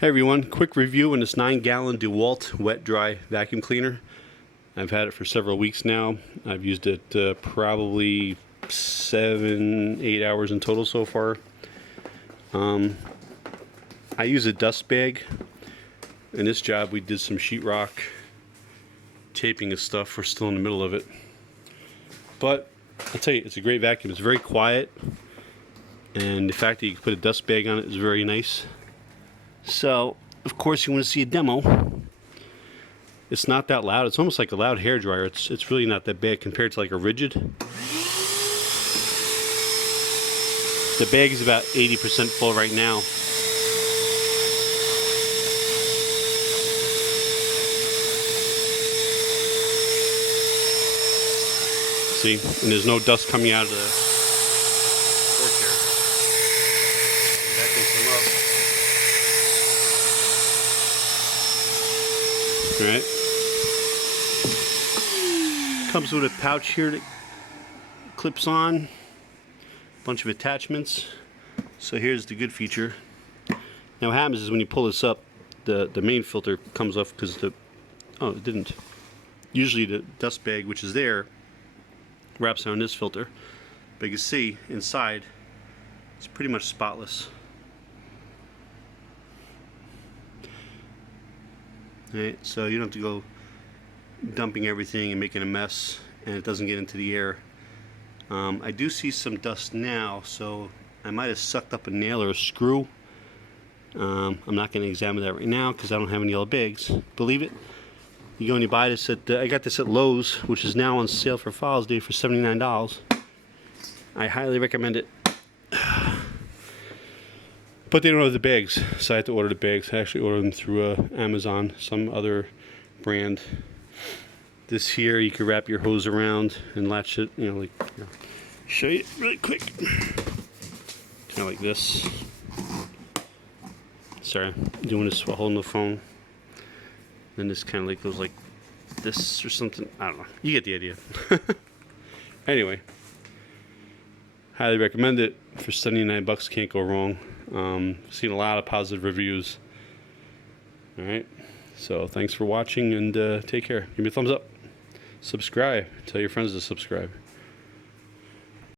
Hey everyone, quick review on this 9-gallon DeWalt wet dry vacuum cleaner. I've had it for several weeks now. I've used it probably 7-8 hours in total so far. I use a dust bag. In this job we did some sheetrock taping of stuff. We're still in the middle of it. But I'll tell you, it's a great vacuum. It's very quiet, and the fact that you can put a dust bag on it is very nice. So, of course, you want to see a demo. It's not that loud. It's almost like a loud hairdryer. It's really not that bad compared to like a rigid. The bag is about 80% full right now. See? And there's no dust coming out of the fork here. Vacuum some up. Alright. Comes with a pouch here that clips on. A bunch of attachments. So here's the good feature. Now what happens is when you pull this up, the main filter comes off because it didn't. Usually the dust bag, which is there, wraps around this filter. But you can see inside it's pretty much spotless. Right, so you don't have to go dumping everything and making a mess, and it doesn't get into the air. I do see some dust now, so I might have sucked up a nail or a screw. I'm not going to examine that right now because I don't have any yellow bags. Believe it, you go and you buy this at I got this at Lowe's, which is now on sale for Father's Day for $79. I highly recommend it. But they don't have the bags, so I had to order the bags. I actually ordered them through Amazon, some other brand. This here, you can wrap your hose around and latch it, show you really quick. Kind of like this. Sorry, I'm doing this while holding the phone. Then this kind of like goes like this or something. I don't know. You get the idea. Anyway, highly recommend it. For $79, can't go wrong. Seen a lot of positive reviews. Alright, so thanks for watching, and take care. Give me a thumbs up. Subscribe. Tell your friends to subscribe.